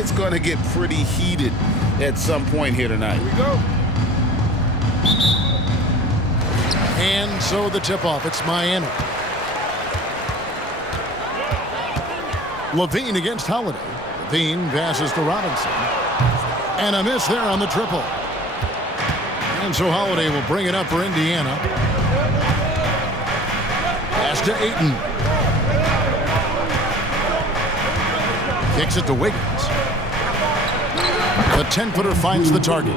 it's going to get pretty heated at some point here tonight. Here we go. And so the tip-off, it's Miami. LaVine against Holiday. LaVine passes to Robinson. And a miss there on the triple. And so Holiday will bring it up for Indiana. Pass to Ayton. Kicks it to Wiggins. The 10-footer finds the target.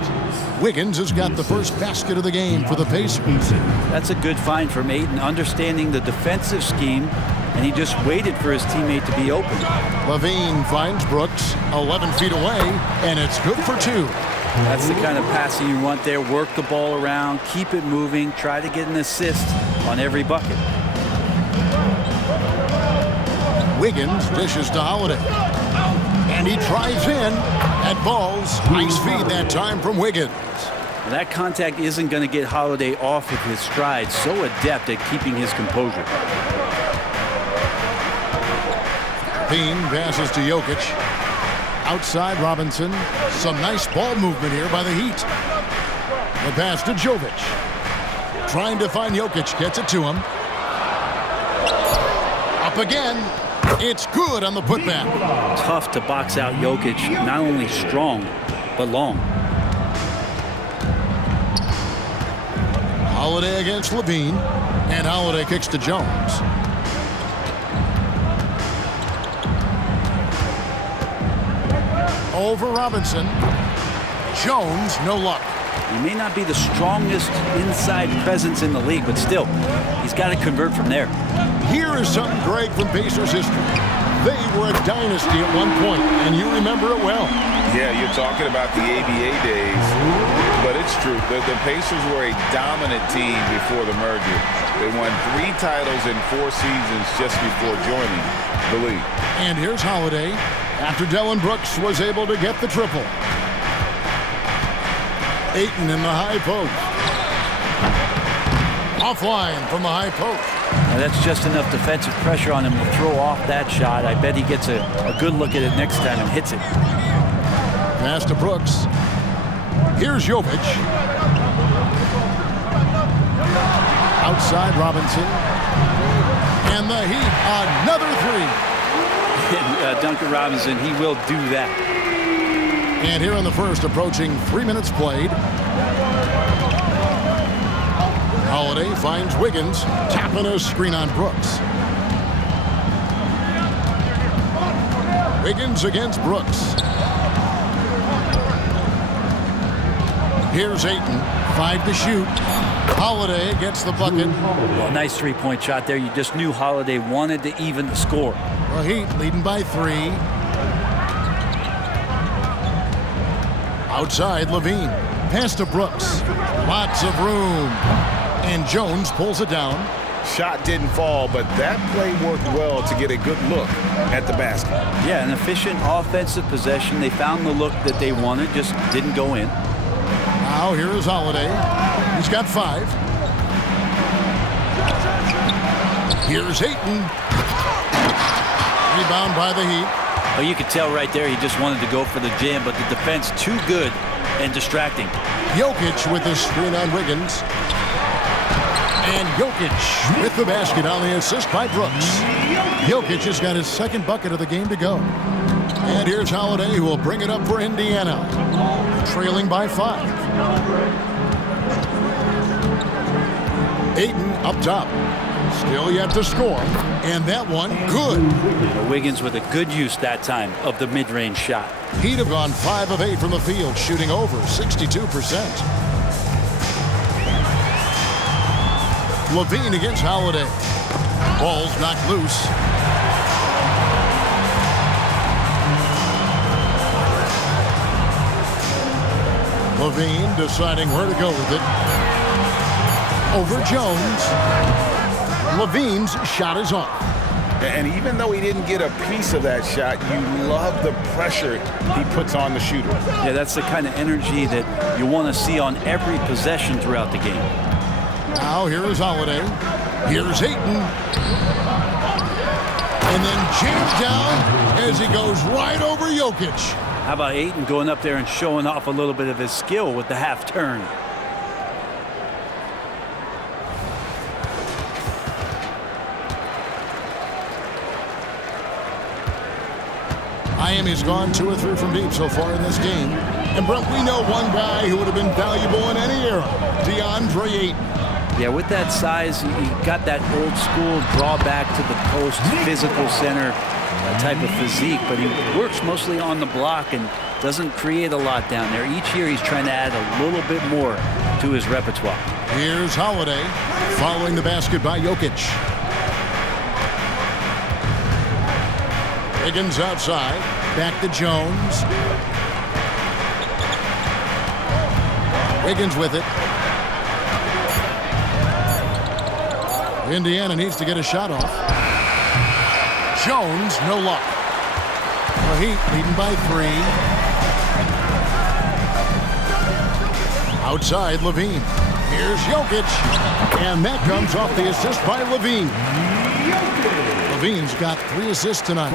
Wiggins has got the first basket of the game for the Pacers. That's a good find from Ayton, understanding the defensive scheme, and he just waited for his teammate to be open. LaVine finds Brooks 11 feet away, and it's good for 2. That's the kind of passing you want there. Work the ball around, keep it moving, try to get an assist on every bucket. Wiggins dishes to Holiday. And he drives in and balls. Nice feed that time from Wiggins. That contact isn't going to get Holiday off of his stride. So adept at keeping his composure. Bean passes to Jokic. Outside Robinson. Some nice ball movement here by the Heat. The pass to Jokic. Trying to find Jokic. Gets it to him. Up again. It's good on the putback. Tough to box out Jokic. Not only strong, but long. Holiday against LaVine. And Holiday kicks to Jones. Over Robinson. Jones, no luck. He may not be the strongest inside presence in the league, but still, he's got to convert from there. Here is something great from Pacers history. They were a dynasty at one point, and you remember it well. Yeah, you're talking about the ABA days, but it's true. The Pacers were a dominant team before the merger. They won 3 titles in 4 seasons just before joining the league. And here's Holiday after Dillon Brooks was able to get the triple. Ayton in the high post. Offline from the high post. Now that's just enough defensive pressure on him to throw off that shot. I bet he gets a good look at it next time and hits it. Pass to Brooks. Here's Jokic. Outside Robinson. And the Heat, another 3. Duncan Robinson, he will do that. And here in the first, approaching 3 minutes played. Holiday finds Wiggins, tapping a screen on Brooks. Wiggins against Brooks. Here's Ayton, 5 to shoot. Holiday gets the bucket. Well, nice three-point shot there. You just knew Holiday wanted to even the score. The Heat leading by 3. Outside, LaVine. Pass to Brooks. Lots of room. And Jones pulls it down. Shot didn't fall, but that play worked well to get a good look at the basket. Yeah, an efficient offensive possession. They found the look that they wanted, just didn't go in. Now here is Holiday. He's got 5. Here's Ayton. Rebound by the Heat. Well, you could tell right there he just wanted to go for the jam, but the defense too good and distracting. Jokic with the screen on Wiggins. And Jokic with the basket on the assist by Brooks. Jokic has got his second bucket of the game to go. And here's Holiday, who will bring it up for Indiana. Trailing by 5. Ayton up top. Still yet to score. And that one, good. Wiggins with a good use that time of the mid-range shot. He'd have gone 5 of 8 from the field, shooting over 62%. LaVine against Holiday. Ball's knocked loose. LaVine deciding where to go with it. Over Jones. LaVine's shot is off. And even though he didn't get a piece of that shot, you love the pressure he puts on the shooter. Yeah, that's the kind of energy that you want to see on every possession throughout the game. Now here is Holiday. Here's Ayton. And then jams down as he goes right over Jokic. How about Ayton going up there and showing off a little bit of his skill with the half turn? Miami's gone 2 or 3 from deep so far in this game. And Brent, we know one guy who would have been valuable in any era, Deandre Ayton. Yeah, with that size, he got that old school drawback to the post, physical center type of physique, but he works mostly on the block and doesn't create a lot down there. Each year he's trying to add a little bit more to his repertoire. Here's Holiday following the basket by Jokic. Wiggins outside, back to Jones. Wiggins with it. Indiana needs to get a shot off. Jones, no luck. The Heat leading by 3. Outside, LaVine. Here's Jokic. And that comes off the assist by LaVine. LaVine's got 3 assists tonight.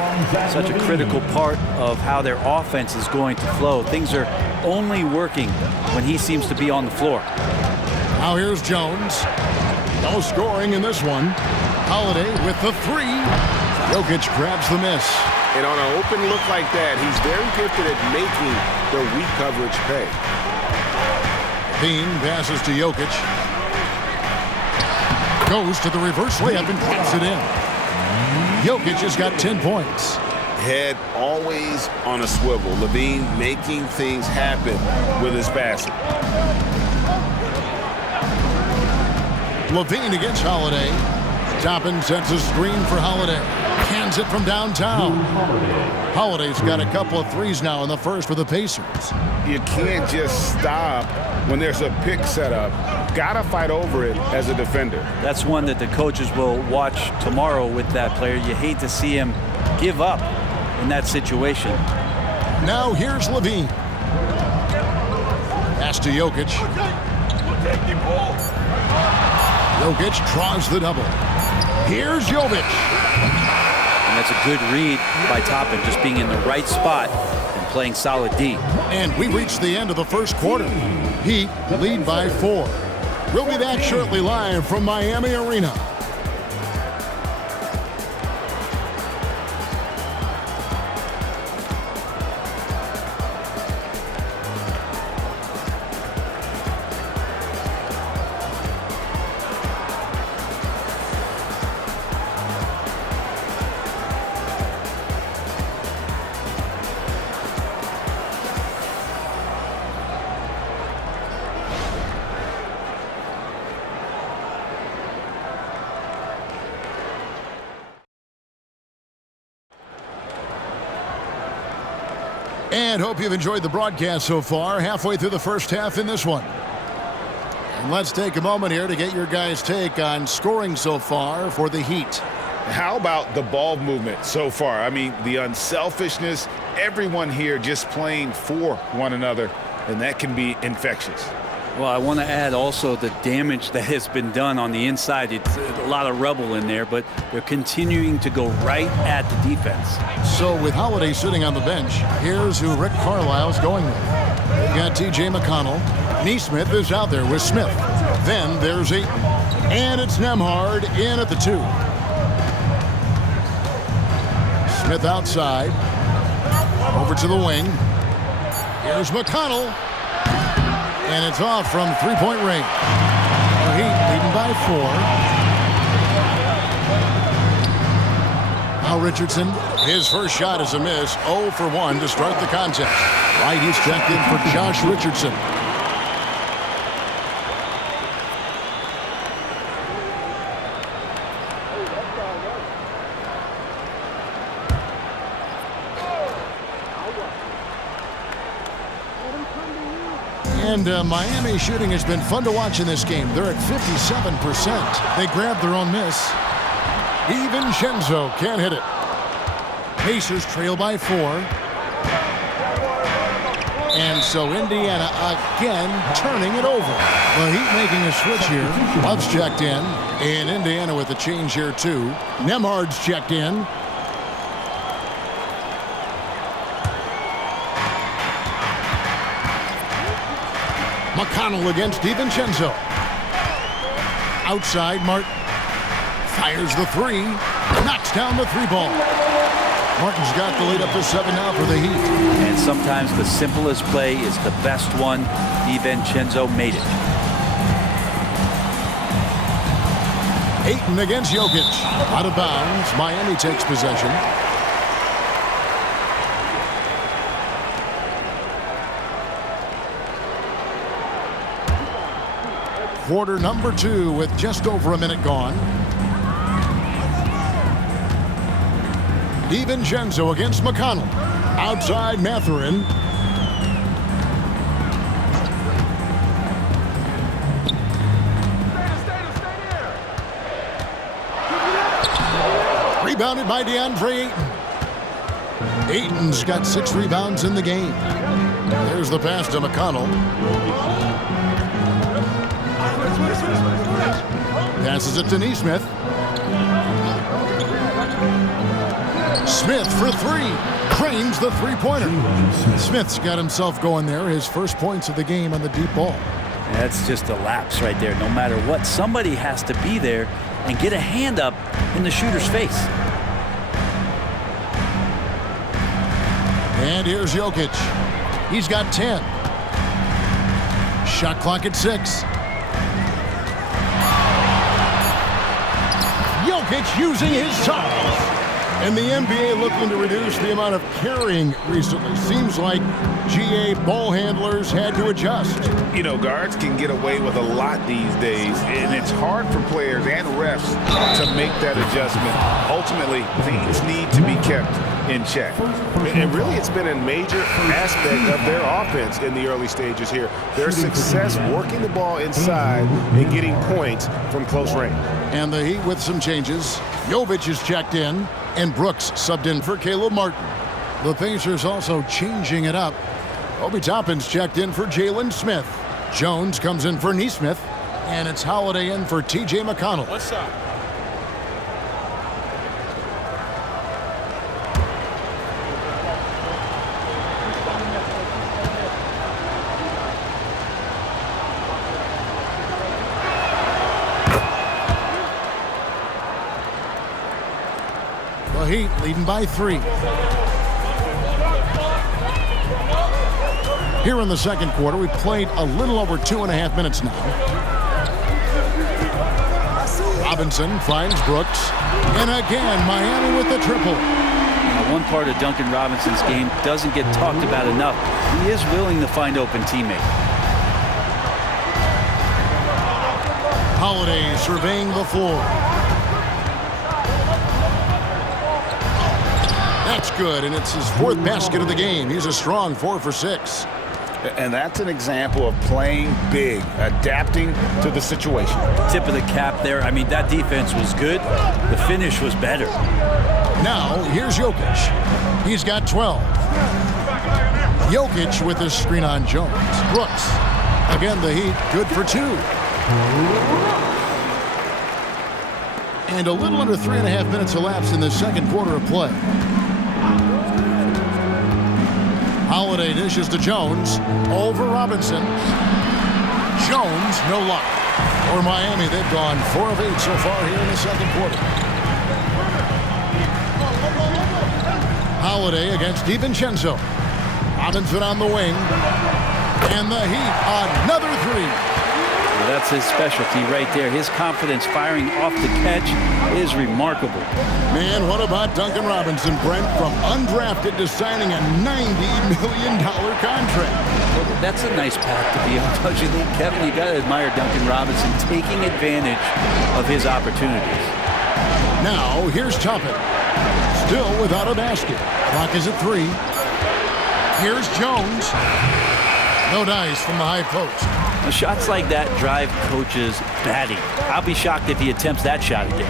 Such a critical part of how their offense is going to flow. Things are only working when he seems to be on the floor. Now here's Jones. No scoring in this one. Holiday with the 3. Jokic grabs the miss. And on an open look like that, he's very gifted at making the weak coverage pay. LaVine passes to Jokic. Goes to the reverse layup and puts it in. Jokic has got 10 points. Head always on a swivel. LaVine making things happen with his passing. LaVine against Holiday. Toppin sets a screen for Holiday. Cans it from downtown. Holiday's got a couple of 3s now in the first for the Pacers. You can't just stop when there's a pick set up. Gotta fight over it as a defender. That's one that the coaches will watch tomorrow with that player. You hate to see him give up in that situation. Now here's LaVine. Pass to Jokic. Jokic draws the double. Here's Jokic. And that's a good read by Toppin, just being in the right spot and playing solid D. And we reached the end of the first quarter. Heat lead by 4. We'll be back shortly live from Miami Arena. And hope you've enjoyed the broadcast so far. Halfway through the first half in this one. And let's take a moment here to get your guys' take on scoring so far for the Heat. How about the ball movement so far? I mean, the unselfishness, everyone here just playing for one another, and that can be infectious. Well, I want to add also the damage that has been done on the inside. It's a lot of rubble in there, but they're continuing to go right at the defense. So with Holiday sitting on the bench, here's who Rick Carlisle's going with. We've got T.J. McConnell. Neesmith is out there with Smith. Then there's Ayton. And it's Nembhard in at the 2. Smith outside. Over to the wing. Here's McConnell. And it's off from 3-point range. The Heat leading by 4. Now Richardson, his first shot is a miss. 0 for 1 to start the contest. Right, he's checked in for Josh Richardson. And Miami shooting has been fun to watch in this game. They're at 57%. They grabbed their own miss. DiVincenzo can't hit it. Pacers trail by 4. And so Indiana again turning it over. The Heat making a switch here. Love's checked in. And Indiana with a change here too. Nembhard's checked in. McConnell against DiVincenzo. Outside, Martin fires the three. Knocks down the three ball. Martin's got the lead up to 7 now for the Heat. And sometimes the simplest play is the best one. DiVincenzo made it. Ayton against Jokic. Out of bounds. Miami takes possession. Quarter number 2 with just over a minute gone. DiVincenzo against McConnell. Outside Mathurin. Rebounded by Deandre Ayton. Ayton's got 6 rebounds in the game. There's the pass to McConnell. Passes it to Nesmith. Smith for 3. Drains the three-pointer. Smith's got himself going there. His first points of the game on the deep ball. That's just a lapse right there. No matter what, somebody has to be there and get a hand up in the shooter's face. And here's Jokic. He's got 10. Shot clock at 6. Jokic using his size. And the NBA looking to reduce the amount of carrying recently. Seems like GA ball handlers had to adjust. You know, guards can get away with a lot these days, and it's hard for players and refs to make that adjustment. Ultimately, things need to be kept in check. And really, it's been a major aspect of their offense in the early stages here. Their success working the ball inside and getting points from close range. And the Heat with some changes. Jokic is checked in, and Brooks subbed in for Caleb Martin. The Pacers also changing it up. Obi Toppin's checked in for Jalen Smith. Jones comes in for Nesmith, and it's Holiday in for T.J. McConnell. What's up? The Heat leading by 3. Here in the second quarter, we played a little over 2.5 minutes now. Robinson finds Brooks. And again, Miami with the triple. One part of Duncan Robinson's game doesn't get talked about enough. He is willing to find open teammates. Holiday surveying the floor. That's good, and it's his 4th basket of the game. He's a strong 4 for 6. And that's an example of playing big, adapting to the situation. Tip of the cap there. I mean, that defense was good. The finish was better. Now, here's Jokic. He's got 12. Jokic with his screen on Jones. Brooks. Again, the Heat good for 2. And a little under 3.5 minutes elapsed in the second quarter of play. Holiday dishes to Jones. Over Robinson. Jones, no luck. For Miami, they've gone 4 of 8 so far here in the second quarter. Holiday against DiVincenzo. Robinson on the wing. And the Heat, another 3. Well, that's his specialty right there. His confidence firing off the catch is remarkable. Man, what about Duncan Robinson, Brent, from undrafted to signing a $90 million contract? Well, that's a nice path to be on, don't you think, Kevin? You got to admire Duncan Robinson taking advantage of his opportunities. Now, here's Toppin. Still without a basket. Clock is at 3. Here's Jones. No dice from the high post. Now, shots like that drive coaches batty. I'll be shocked if he attempts that shot again.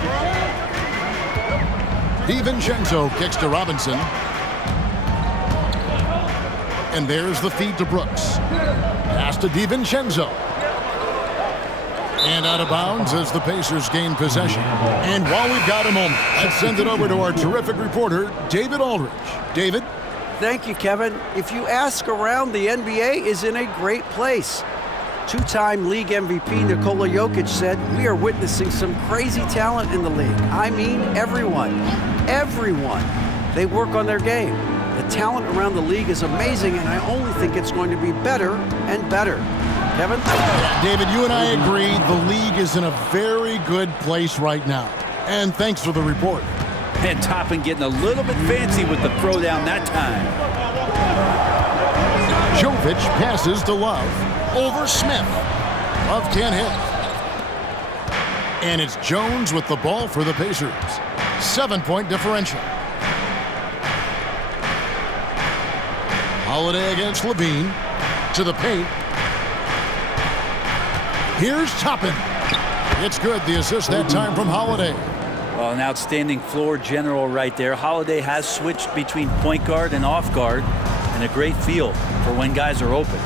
DiVincenzo kicks to Robinson. And there's the feed to Brooks. Pass to DiVincenzo. And out of bounds as the Pacers gain possession. And while we've got a moment, let's send it over to our terrific reporter, David Aldridge. David? Thank you, Kevin. If you ask around, the NBA is in a great place. Two-time league MVP Nikola Jokic said, "We are witnessing some crazy talent in the league. I mean, everyone. Everyone. They work on their game. The talent around the league is amazing, and I only think it's going to be better and better." Kevin? David, you and I agree the league is in a very good place right now. And thanks for the report. And Toppin getting a little bit fancy with the throwdown that time. Jokic passes to Love over Smith. Love can't hit. And it's Jones with the ball for the Pacers. 7-point differential. Holiday against LaVine. To the paint. Here's Toppin. It's good. The assist that time from Holiday. Well, an outstanding floor general right there. Holiday has switched between point guard and off guard, and a great feel for when guys are open.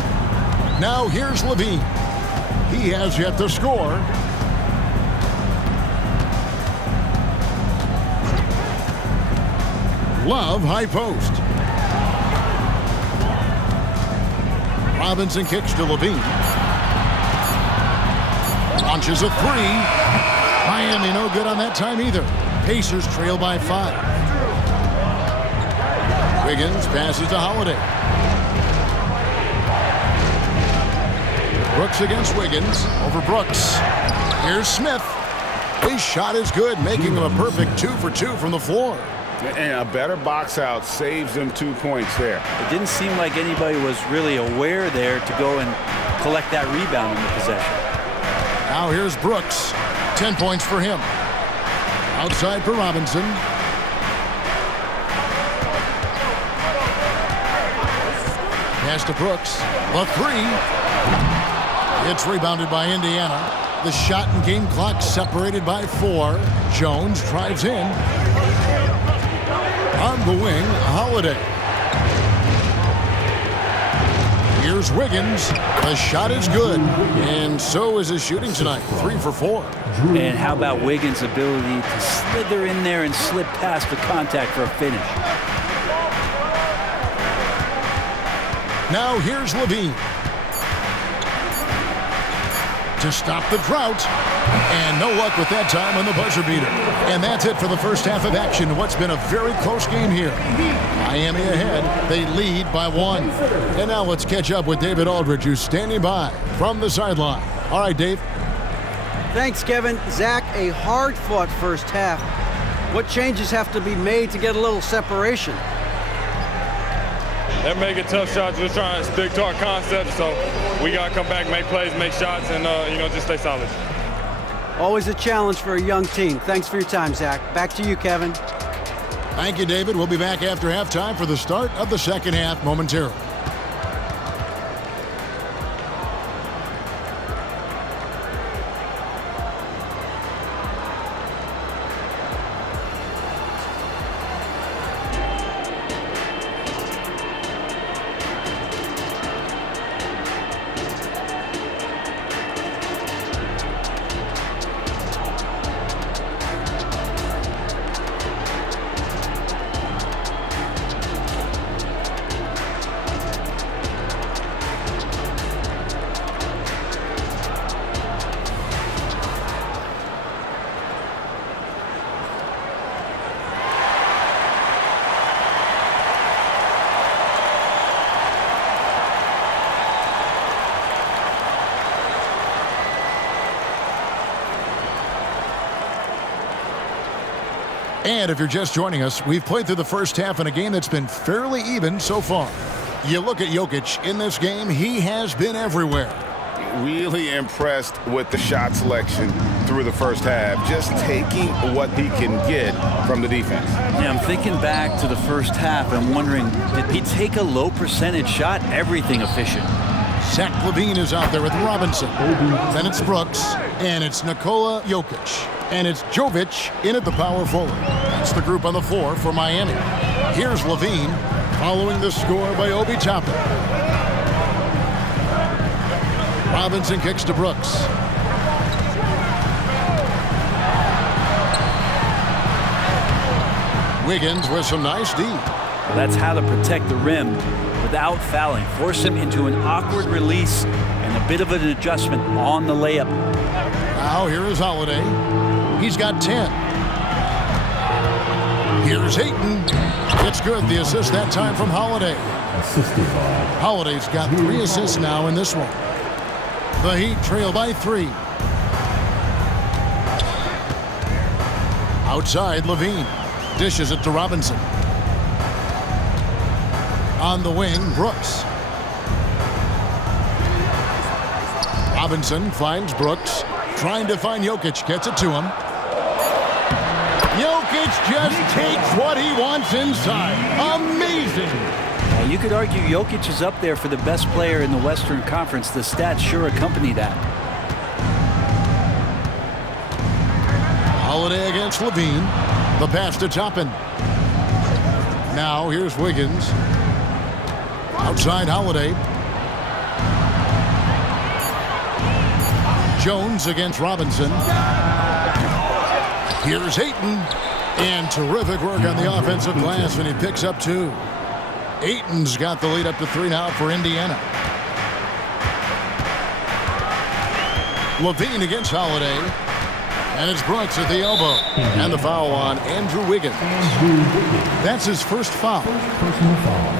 Now here's LaVine. He has yet to score. Love high post. Robinson kicks to LaVine. Launches a three. Miami no good on that time either. Pacers trail by 5. Wiggins passes to Holiday. Brooks against Wiggins. Over Brooks. Here's Smith. His shot is good, making him a perfect 2 for 2 from the floor. And a better box out saves them 2 points there. It didn't seem like anybody was really aware there to go and collect that rebound in the possession. Now here's Brooks. 10 points for him. Outside for Robinson. Pass to Brooks. The three. It's rebounded by Indiana. The shot and game clock separated by 4. Jones drives in. On the wing, Holiday. Here's Wiggins. The shot is good. And so is his shooting tonight. 3 for 4. And how about Wiggins' ability to slither in there and slip past the contact for a finish? Now here's LaVine. To stop the drought. And no luck with that time on the buzzer beater. And that's it for the first half of action. What's been a very close game here. Miami ahead. They lead by 1. And now let's catch up with David Aldridge, who's standing by from the sideline. All right, Dave. Thanks, Kevin. Zach, a hard-fought first half. What changes have to be made to get a little separation? They're making tough shots. We're trying to stick to our concept, so we got to come back, make plays, make shots, and, just stay solid. Always a challenge for a young team. Thanks for your time, Zach. Back to you, Kevin. Thank you, David. We'll be back after halftime for the start of the second half momentarily. And if you're just joining us, we've played through the first half in a game that's been fairly even so far. You look at Jokic in this game, he has been everywhere. Really impressed with the shot selection through the first half, just taking what he can get from the defense. Yeah, I'm thinking back to the first half and wondering, did he take a low percentage shot? Everything efficient. Zach LaVine is out there with Robinson. Then it's Brooks, and it's Nikola Jokic. And it's Jovic in at the power forward. That's the group on the floor for Miami. Here's LaVine following the score by Obi Toppin. Robinson kicks to Brooks. Wiggins with some nice D. Well, that's how to protect the rim without fouling. Force him into an awkward release, and the A bit of an adjustment on the layup. Now here is Holiday. He's got 10. Here's Ayton. It's good. The assist that time from Holiday. Holiday's got 3 assists now in this one. The Heat trail by 3. Outside, LaVine dishes it to Robinson. On the wing, Brooks. Robinson finds Brooks, trying to find Jokic, gets it to him. Jokic just takes what he wants inside. Amazing. You could argue Jokic is up there for the best player in the Western Conference. The stats sure accompany that. Holiday against LaVine. The pass to Toppin. Now here's Wiggins. Outside Holiday. Jones against Robinson. Here's Ayton. And terrific work on the offensive glass, and he picks up 2. Ayton's got the lead up to 3 now for Indiana. LaVine against Holiday. And it's Brooks at the elbow. And the foul on Andrew Wiggins. That's his first foul. Personal foul.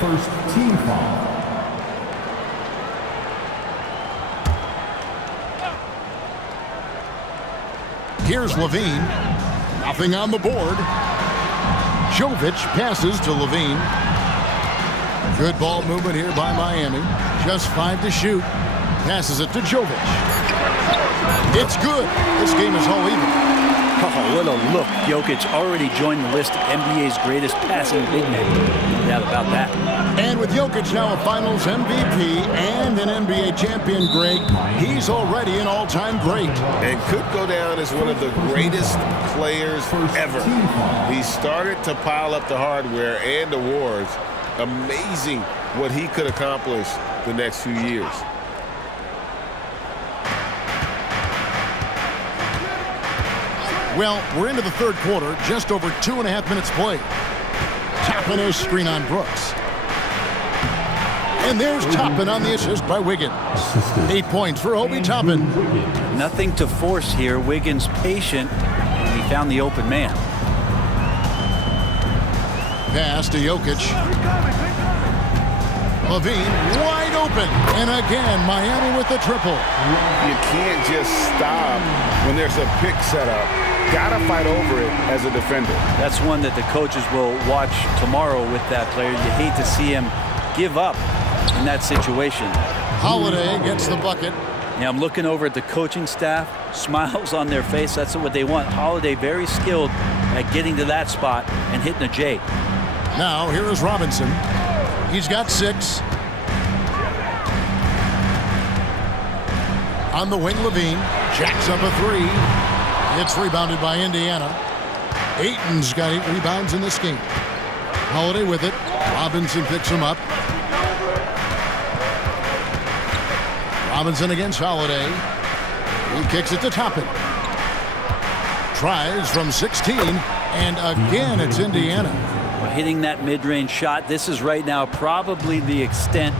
First team foul. Here's LaVine. Nothing on the board. Jokic passes to LaVine. Good ball movement here by Miami. Just 5 to shoot. Passes it to Jokic. It's good. This game is all even. Oh, what a look. Jokic already joined the list of NBA's greatest passing big men. No doubt about that. And with Jokic now a Finals MVP and an NBA champion, Greg, he's already an all-time great. And could go down as one of the greatest players ever. He started to pile up the hardware and awards. Amazing what he could accomplish the next few years. Well, we're into the third quarter, just over 2.5 minutes played. Toppin a screen on Brooks. And there's Toppin on the assist by Wiggins. 8 points for Obi Toppin. Nothing to force here. Wiggins patient, and he found the open man. Pass to Jokic. LaVine wide open. And again, Miami with the triple. You can't just stop when there's a pick set up. Gotta fight over it as a defender. That's one that the coaches will watch tomorrow with that player. You hate to see him give up in that situation. Holiday gets the bucket. Yeah, I'm looking over at the coaching staff. Smiles on their face. That's what they want. Holiday very skilled at getting to that spot and hitting a J. Now here is Robinson. He's got 6. On the wing, LaVine jacks up a 3. It's rebounded by Indiana. Ayton's got 8 rebounds in this game. Holiday with it. Robinson picks him up. Robinson against Holiday. He kicks it to Toppin. Tries from 16, and again it's Indiana. Hitting that mid-range shot. This is right now probably the extent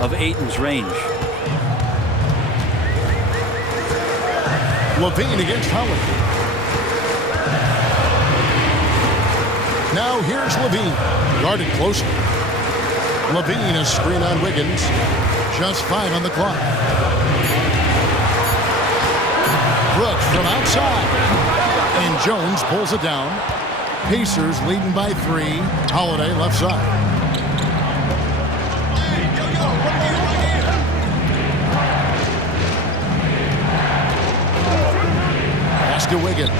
of Ayton's range. LaVine against Holiday. Now here's LaVine. Guarded closely. LaVine a screen on Wiggins. Just 5 on the clock. Brooks from outside. And Jones pulls it down. Pacers leading by 3. Holiday left side. Pass to Wiggins.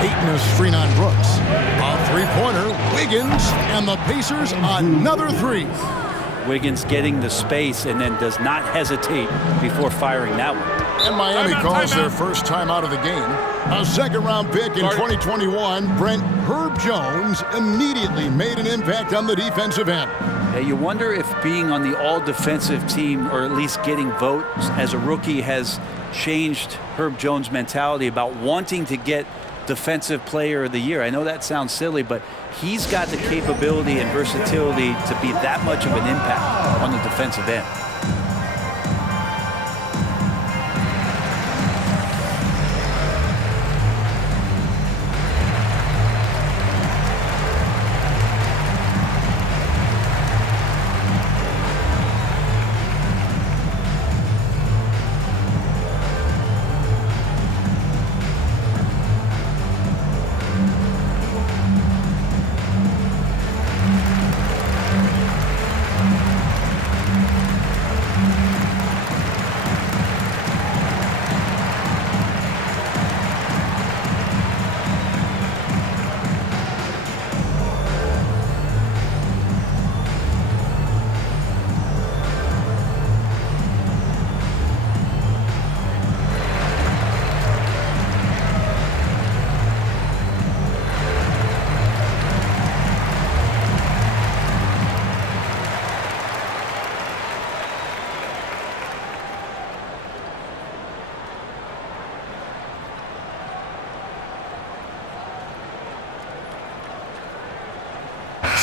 Ayton is screen on Brooks. A 3-pointer. Wiggins and the Pacers another 3. Wiggins getting the space and then does not hesitate before firing that one. And Miami calls their first time out of the game. A second-round pick in 2021, Brent Herb Jones immediately made an impact on the defensive end. Yeah, you wonder if being on the all-defensive team, or at least getting votes as a rookie, has changed Herb Jones' mentality about wanting to get Defensive Player of the Year. I know that sounds silly, but he's got the capability and versatility to be that much of an impact on the defensive end.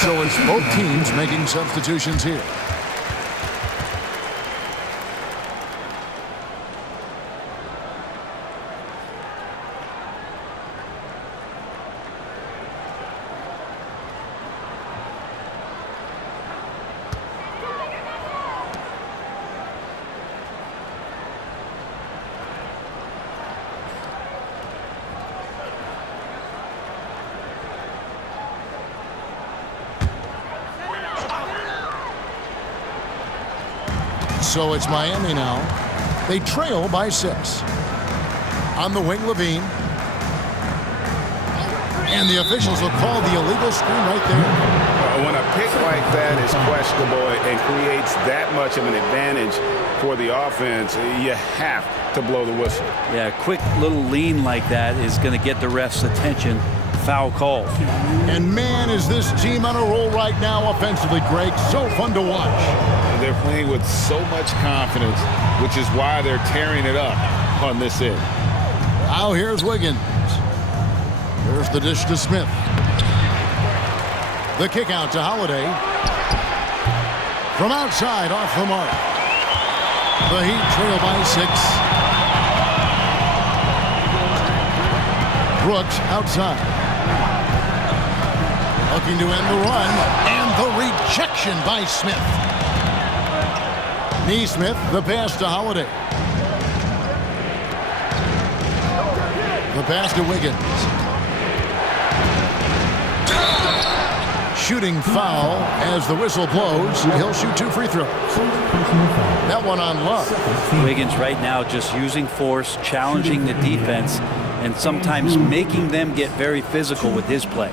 So it's both teams making substitutions here. So it's Miami now. They trail by 6. On the wing, LaVine. And the officials will call the illegal screen right there. When a pick like that is questionable and creates that much of an advantage for the offense, you have to blow the whistle. Yeah, a quick little lean like that is going to get the ref's attention. Foul call. And man, is this team on a roll right now offensively, Greg. So fun to watch. They're playing with so much confidence, which is why they're tearing it up on this end. Now here's Wiggins. There's the dish to Smith. The kick out to Holiday. From outside, off the mark. The Heat trail by 6. Brooks outside. Looking to end the run, and the rejection by Smith. Neesmith, the pass to Holiday. The pass to Wiggins. Shooting foul as the whistle blows. He'll shoot 2 free throws. That one on Love. Wiggins right now just using force, challenging the defense, and sometimes making them get very physical with his play.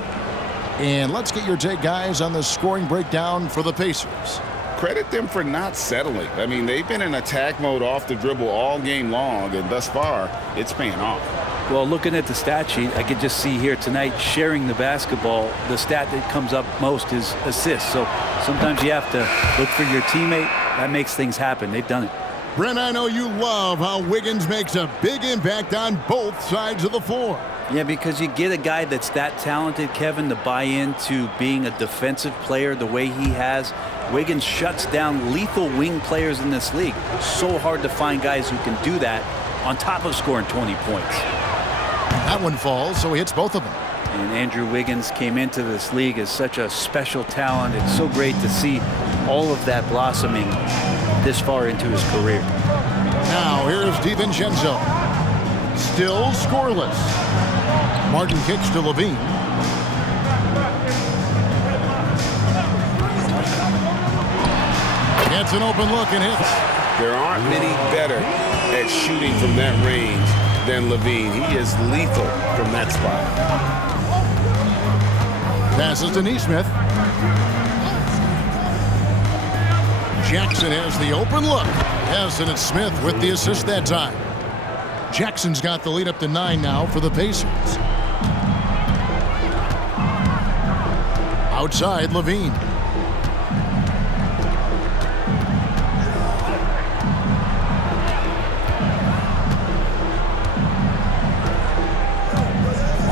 And let's get your take, guys, on the scoring breakdown for the Pacers. Credit them for not settling. I mean, they've been in attack mode off the dribble all game long, and thus far, it's paying off. Well, looking at the stat sheet, I could just see here tonight sharing the basketball. The stat that comes up most is assists. So sometimes you have to look for your teammate. That makes things happen. They've done it. Brent, I know you love how Wiggins makes a big impact on both sides of the floor. Yeah, because you get a guy that's that talented, Kevin, to buy into being a defensive player the way he has. Wiggins shuts down lethal wing players in this league. So hard to find guys who can do that on top of scoring 20 points. That one falls, so he hits both of them. And Andrew Wiggins came into this league as such a special talent. It's so great to see all of that blossoming this far into his career. Now here's DiVincenzo. Still scoreless. Martin kicks to LaVine. Gets an open look and hits. There aren't many better at shooting from that range than LaVine. He is lethal from that spot. Passes to Neesmith. Jackson has the open look. Yes, and it's Smith with the assist that time. Jackson's got the lead up to 9 now for the Pacers. Outside, LaVine.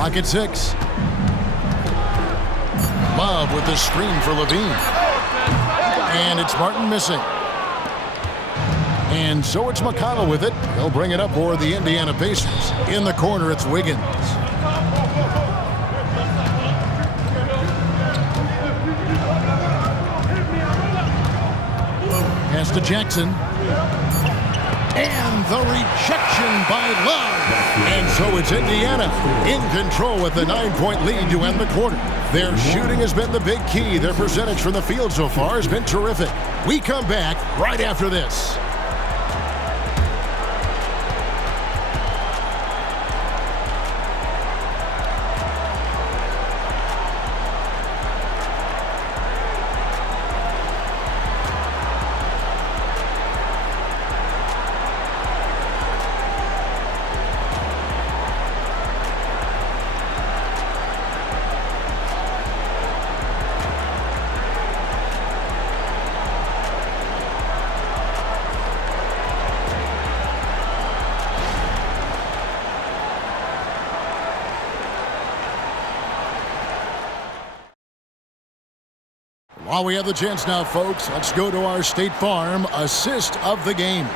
Clock at 6. Love with the screen for LaVine. And it's Martin missing. And so it's McConnell with it. He'll bring it up for the Indiana Pacers. In the corner, it's Wiggins. Pass to Jackson. And the rejection by Love. And so it's Indiana in control with the 9-point lead to end the quarter. Their shooting has been the big key. Their percentage from the field so far has been terrific. We come back right after this. While we have the chance now, folks, let's go to our State Farm assist of the game.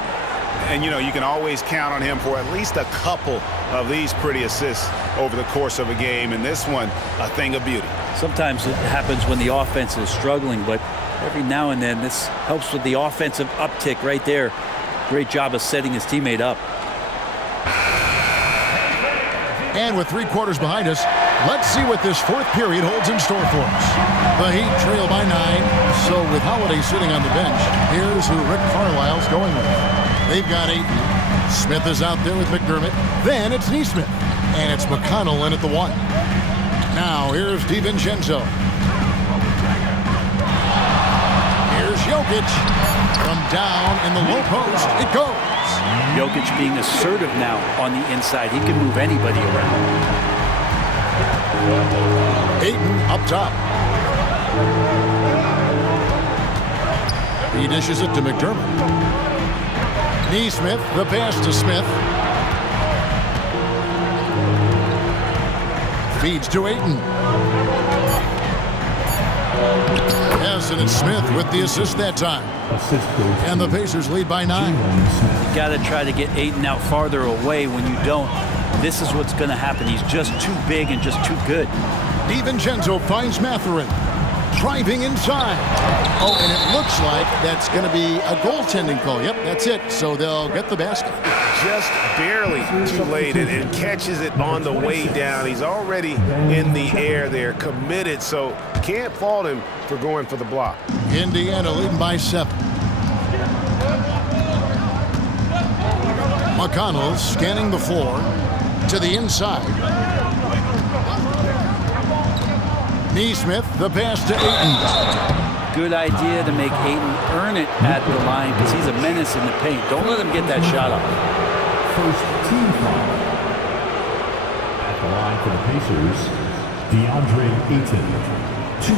And, you know, you can always count on him for at least a couple of these pretty assists over the course of a game. And this one, a thing of beauty. Sometimes it happens when the offense is struggling, but every now and then this helps with the offensive uptick right there. Great job of setting his teammate up. And with 3 quarters behind us, let's see what this fourth period holds in store for us. The Heat trail by 9. So with Holiday sitting on the bench, here's who Rick Carlisle's going with. They've got Ayton. Smith is out there with McDermott. Then it's Nesmith. And it's McConnell in at the 1. Now here's DiVincenzo. Here's Jokic. From down in the low post, it goes. Jokic being assertive now on the inside. He can move anybody around. Ayton up top. He dishes it to McDermott. Nesmith, the pass to Smith. Feeds to Ayton. Yes, and it's Smith with the assist that time. And the Pacers lead by 9. You got to try to get Ayton out farther away. When you don't, this is what's going to happen. He's just too big and just too good. DiVincenzo finds Mathurin. Driving inside. Oh, and it looks like that's going to be a goaltending call. Yep, that's it. So they'll get the basket. Just barely too late and catches it on the way down. He's already in the air there, committed, so can't fault him for going for the block. Indiana leading by 7. McConnell scanning the floor to the inside. Nesmith, the pass to Ayton. Good idea to make Ayton earn it at the line because he's a menace in the paint. Don't let him get that shot off. First team foul. At the line for the Pacers, Deandre Ayton. 2.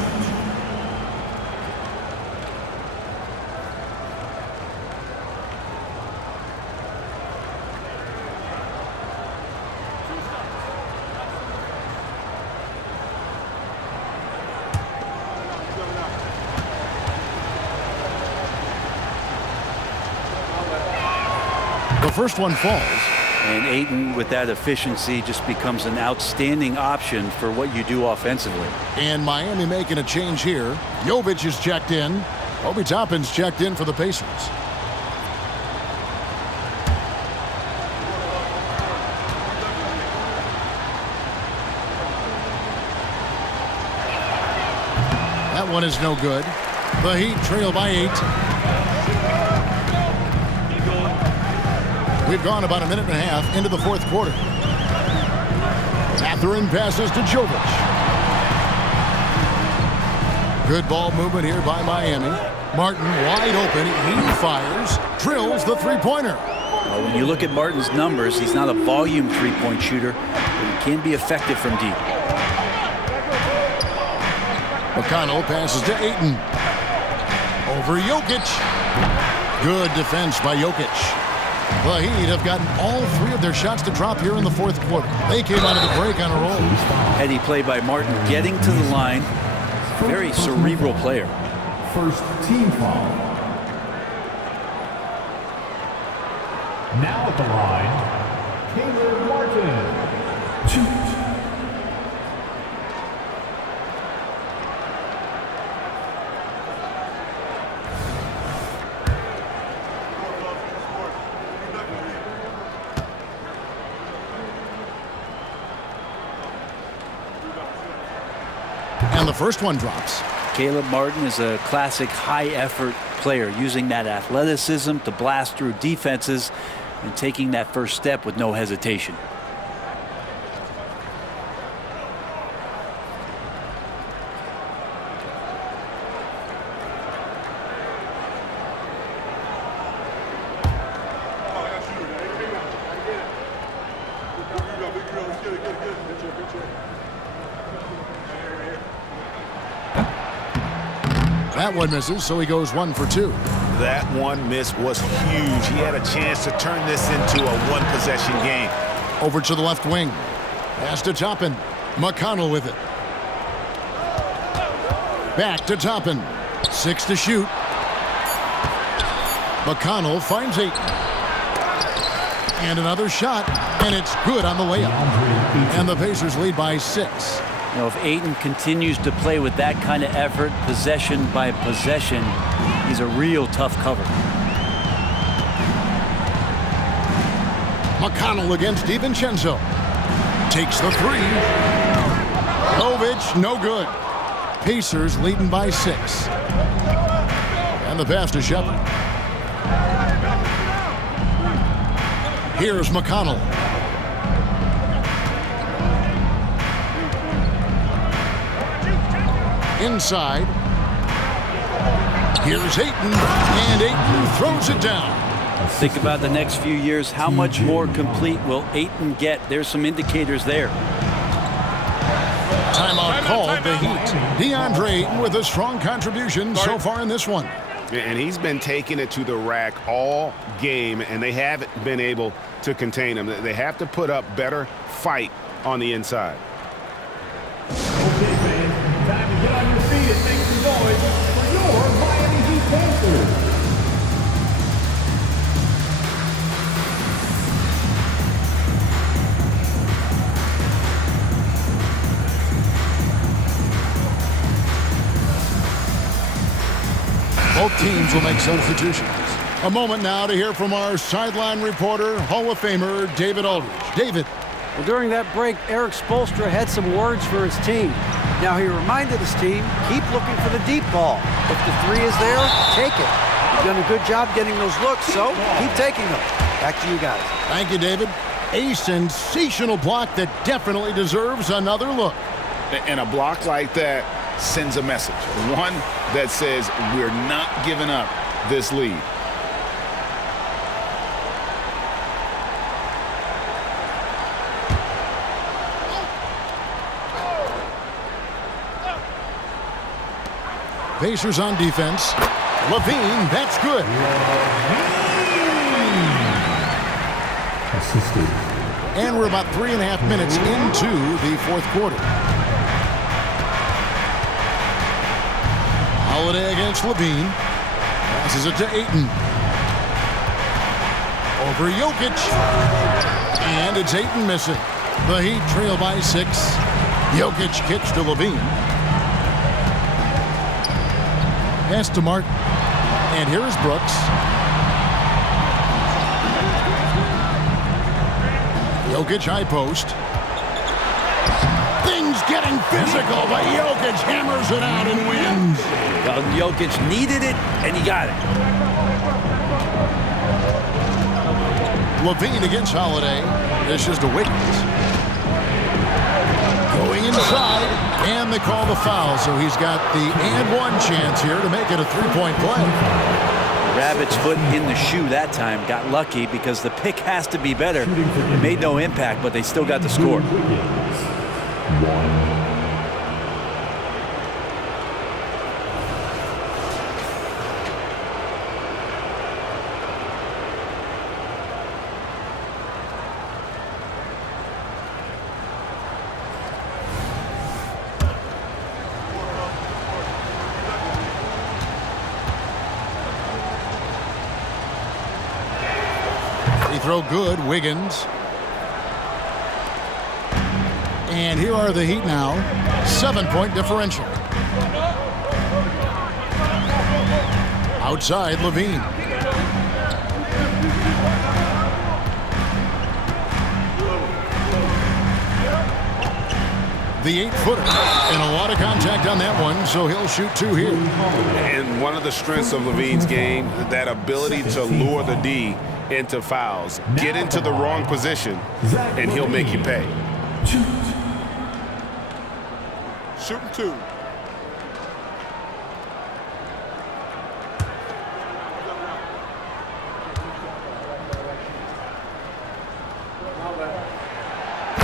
The first one falls. And Ayton, with that efficiency, just becomes an outstanding option for what you do offensively. And Miami making a change here. Jokic is checked in. Obi Toppin's checked in for the Pacers. That one is no good. The Heat trail by 8. We've gone about a minute and a half into the fourth quarter. Mathurin passes to Jokic. Good ball movement here by Miami. Martin wide open. He fires, drills the three-pointer. Well, when you look at Martin's numbers, he's not a volume three-point shooter, but he can be effective from deep. McConnell passes to Ayton. Over Jokic. Good defense by Jokic. The Heat have gotten all 3 of their shots to drop here in the fourth quarter. They came out of the break on a roll. Heady play by Martin, getting to the line. Very cerebral player. First team foul. Now at the line, Caleb Martin. Shoot. And the first one drops. Caleb Martin is a classic high-effort player, using that athleticism to blast through defenses and taking that first step with no hesitation. That one misses, so he goes 1 for 2. That one miss was huge. He had a chance to turn this into a one-possession game. Over to the left wing. Pass to Toppin. McConnell with it. Back to Toppin. 6 to shoot. McConnell finds Ayton. And another shot, and it's good on the layup. And the Pacers lead by 6. You know, if Ayton continues to play with that kind of effort, possession by possession, he's a real tough cover. McConnell against DiVincenzo. Takes the 3. Jokic, no good. Pacers leading by 6. And the pass to Shepard. Here's McConnell. Inside. Here's Ayton, and Ayton throws it down. Think about the next few years. How much more complete will Ayton get? There's some indicators there. Timeout called the Heat. Deandre Ayton with a strong contribution so far in this one. And he's been taking it to the rack all game, and they haven't been able to contain him. They have to put up better fight on the inside. Okay, fans, time to get on your feet and make some noise for your Miami Heat Panthers. Both teams will make substitutions. A moment now to hear from our sideline reporter, Hall of Famer David Aldridge. David. Well, during that break, Eric Spoelstra had some words for his team. Now, he reminded his team, keep looking for the deep ball. If the 3 is there, take it. You've done a good job getting those looks, so keep taking them. Back to you guys. Thank you, David. A sensational block that definitely deserves another look. And a block like that sends a message. One that says we're not giving up this lead. Pacers on defense. LaVine, that's good. Assisted. And we're about 3.5 minutes into the fourth quarter. Holiday against LaVine. Passes it to Ayton. Over Jokic. And it's Ayton missing. The Heat trail by 6. Jokic kicks to LaVine. Pass to Martin. And here is Brooks. Jokic high post. Things getting physical, but Jokic hammers it out and wins. Well, Jokic needed it, and he got it. LaVine against Holiday. This is to Wiggins. Going inside, and they call the foul, so he's got the and one chance here to make it a three-point play. Rabbit's foot in the shoe that time. Got lucky because the pick has to be better. It made no impact, but they still got the score. Free throw good, Wiggins. And here are the Heat now. 7-point differential. Outside, LaVine. The 8-footer. And a lot of contact on that one, so he'll shoot 2 here. And one of the strengths of LaVine's game, that ability to lure the D into fouls. Get into the wrong position, and he'll make you pay. Shooting 2.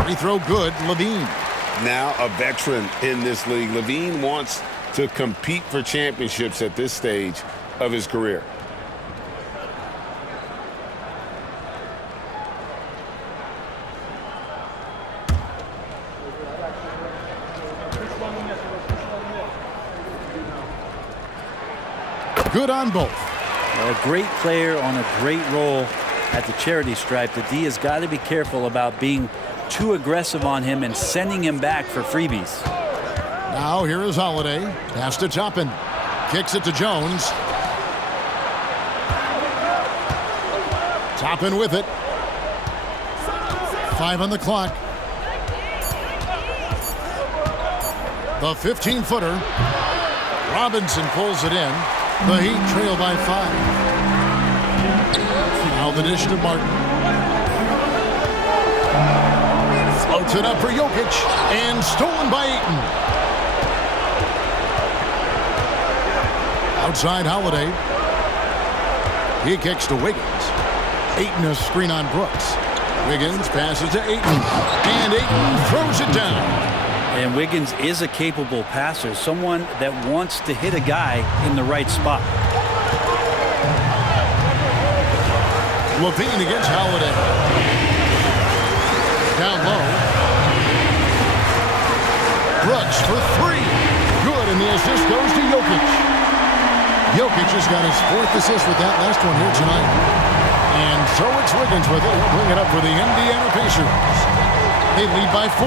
Free throw good, LaVine. Now a veteran in this league. LaVine wants to compete for championships at this stage of his career. Good on both. A great player on a great role at the charity stripe. The D has got to be careful about being too aggressive on him and sending him back for freebies. Now here is Holiday. Pass to Toppin. Kicks it to Jones. Toppin with it. 5 on the clock. The 15-footer. Robinson pulls it in. The Heat trail by 5. Now the dish to Martin. Floats it up for Jokic. And stolen by Ayton. Outside Holiday. He kicks to Wiggins. Ayton a screen on Brooks. Wiggins passes to Ayton. And Ayton throws it down. And Wiggins is a capable passer, someone that wants to hit a guy in the right spot. LaVine against Holiday. Down low. Brooks for 3. Good, and the assist goes to Jokic. Jokic has got his 4th assist with that last one here tonight. And so it's Wiggins with it. He'll bring it up for the Indiana Pacers. They lead by 4.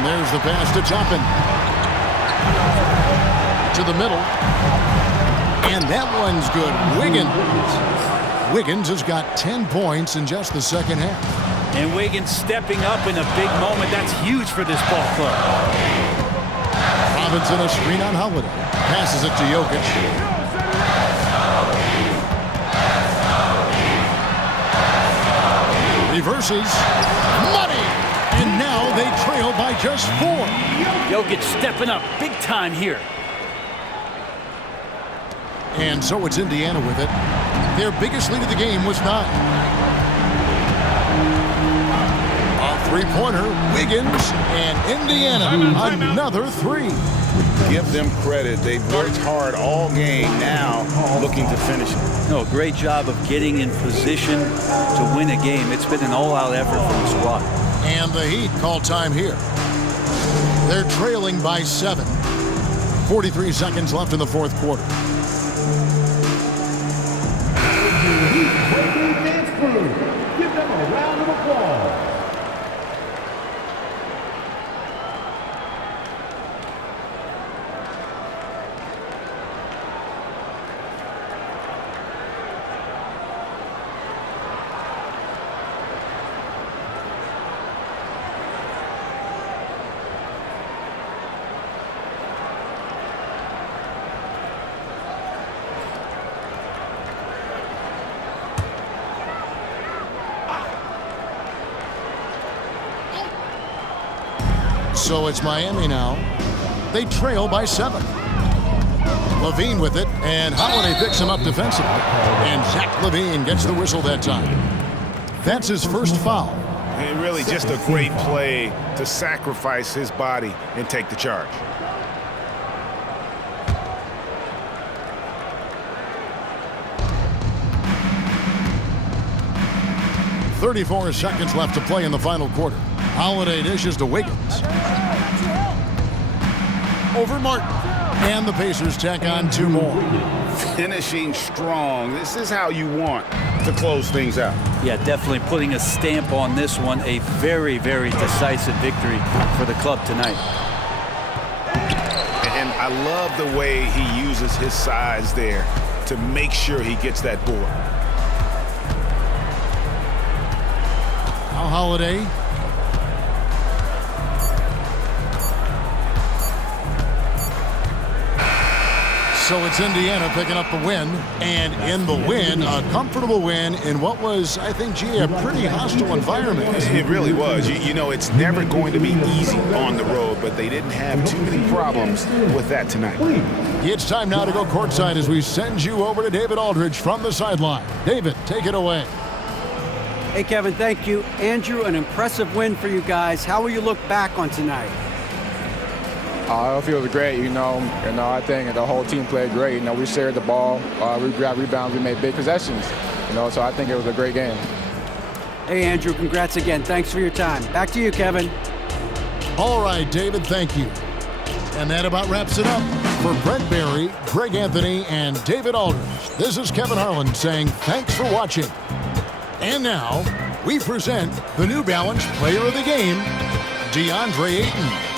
And there's the pass to Toppin. To the middle. And that one's good. Wiggins has got 10 points in just the second half. And Wiggins stepping up in a big moment. That's huge for this ball club. Robinson a screen on Holiday. Passes it to Jokic. Reverses. Money! And now they trail by just 4. Jokic stepping up big time here. And so it's Indiana with it. Their biggest lead of the game was 9. A three-pointer, Wiggins, and Indiana another 3. Give them credit. They've worked hard all game, now looking to finish it. No, great job of getting in position to win a game. It's been an all-out effort from the squad. And the Heat call time here. They're trailing by 7. 43 seconds left in the 4th quarter. Dance crew, give them a round of applause. So it's Miami now. They trail by 7. LaVine with it, and Holiday picks him up defensively. And Zach LaVine gets the whistle that time. That's his first foul. And really just a great play to sacrifice his body and take the charge. .34 seconds left to play in the final quarter. Holiday dishes to Wiggins. Over Martin. And the Pacers tack on 2 more. Finishing strong. This is how you want to close things out. Yeah, definitely putting a stamp on this one. A very, very decisive victory for the club tonight. And I love the way he uses his size there to make sure he gets that board. Now Holiday. So it's Indiana picking up the win, and in the win, a comfortable win in what was, I think, G, a pretty hostile environment. It really was. You know, it's never going to be easy on the road, but they didn't have too many problems with that tonight. It's time now to go courtside as we send you over to David Aldridge from the sideline. David, take it away. Hey, Kevin, thank you. Andrew, an impressive win for you guys. How will you look back on tonight? It feels great, I think the whole team played great. We shared the ball, we grabbed rebounds, we made big possessions, so I think it was a great game. Hey, Andrew, congrats again. Thanks for your time. Back to you, Kevin. All right, David, thank you. And that about wraps it up. For Brent Barry, Greg Anthony, and David Aldridge, this is Kevin Harlan saying thanks for watching. And now, we present the New Balance Player of the Game, Deandre Ayton.